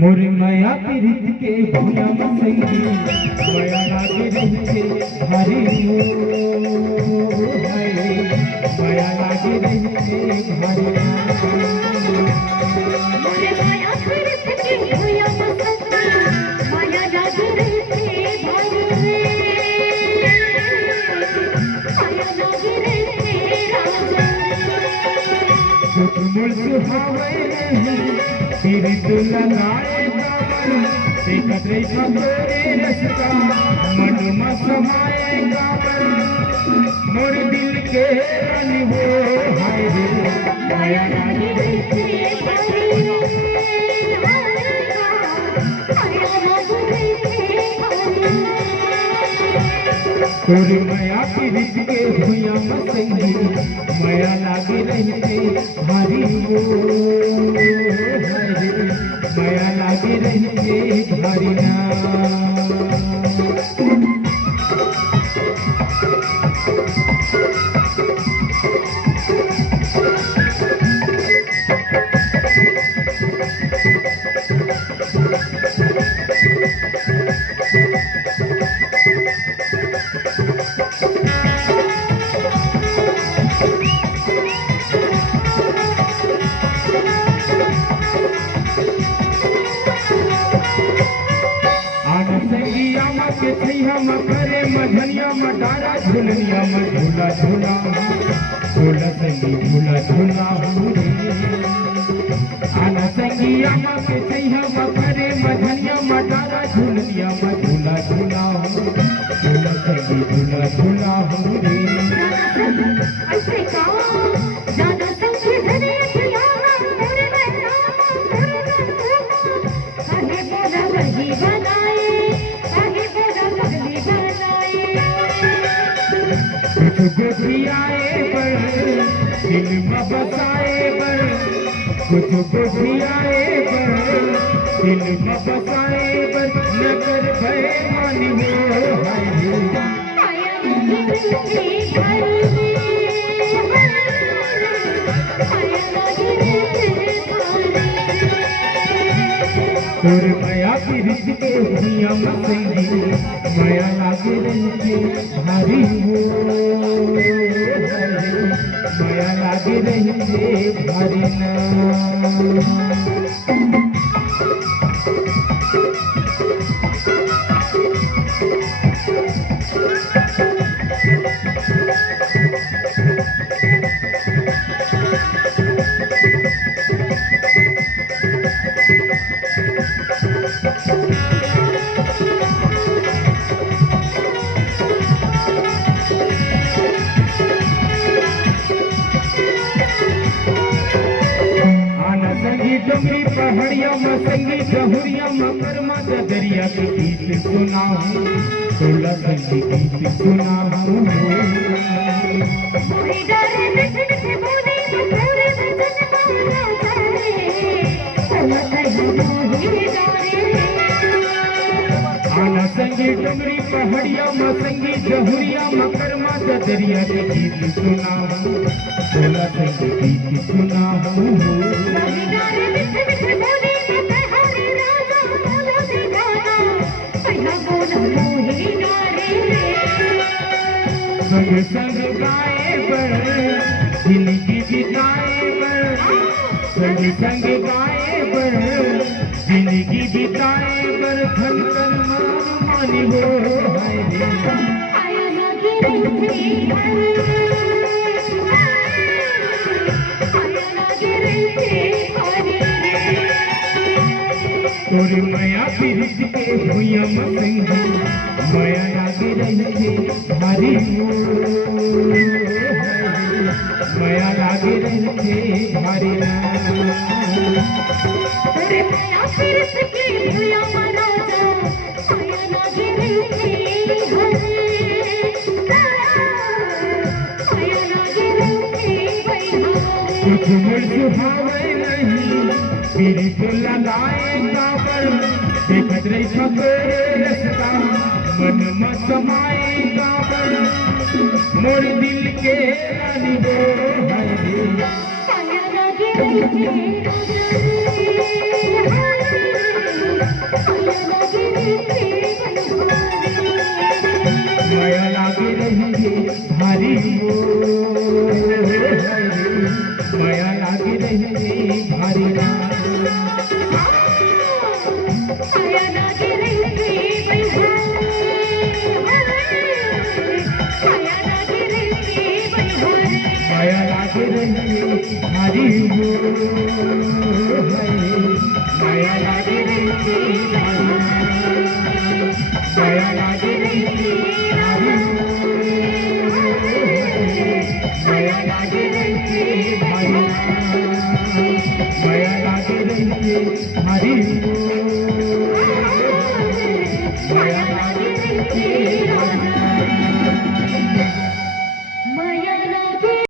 मोर माया पीरित के भूया संगी माया लागे रहते हरि माया लागे रहते हरि मोर माया पीरित के भूया संगी माया लागे रहते हरि माया लागे रहते राजा मोर सुहावे तेरी दुल्हनाए कामन ते कतरे खबरे रसका मन में समाए कामन मोर दिल के रानी वो हाय रे माया लागे रहते हरि माया लागे रहते हरि तोरी माया पीरित के भूया संगी माया लागे रहते हरि वो माया लागे रहते हरि हम करे मझनिया मडारा झुलनिया में झूला झूला झूला संगी झूला झूला आना संगिया में के हम करे मझनिया मडारा झुलनिया में झूला झूला झूला संगी झूला झूला ऐसे कहो ज्यादा संगी धने यारा मोरे बहना आगे बोला वही बनाए कुछ गोपियाए पर दिल में बसाए पर कुछ गोपियाए पर दिल में बसाए पर नगर भय मानी हो हाय माया लागे रहते हरि माया लागे रहते हरि तोर माया पीरित के भूया संगी माया लागे रहते हरि हो माया लागे रहते हरि डुमरी पहाड़िया में संगी जहुरिया में कर्मा दरिया के गीत सुनाऊं तोला संगी गीत सुनाऊं आना संगी डुमरी पहाड़िया में संगी जहुरिया में कर्मा दरिया के गीत सुनाऊं तोला संगी गीत सुनाऊं संग संग गाए पर जिंदगी बिताए पर संग संग गाए पर जिंदगी बिताए पर धन कर मानी हो हाय माया लागे रहते हरि माया लागे रहते हरि तोरी माया पीरित के भूया संगी माया लागे रहते हरि माया लागे रहते हरि अरे माया पीरित के भूया राजा माया लागे रहते हरि माया लागे रहते कुछ मोर सुहावे नहीं पीरी बोला लाए काबर देखत रही खबरे रसता मन में समाए काबर मोर दिल के रानी वो हाय माया लागे रहते हरि माया लागे रही भारी हो माया लागे रही भारी माया लागे रही माया लागे रही भारी हो माया लागे रही माया लागे रही भारी माया लागे रही भारी माया लागे रही भारी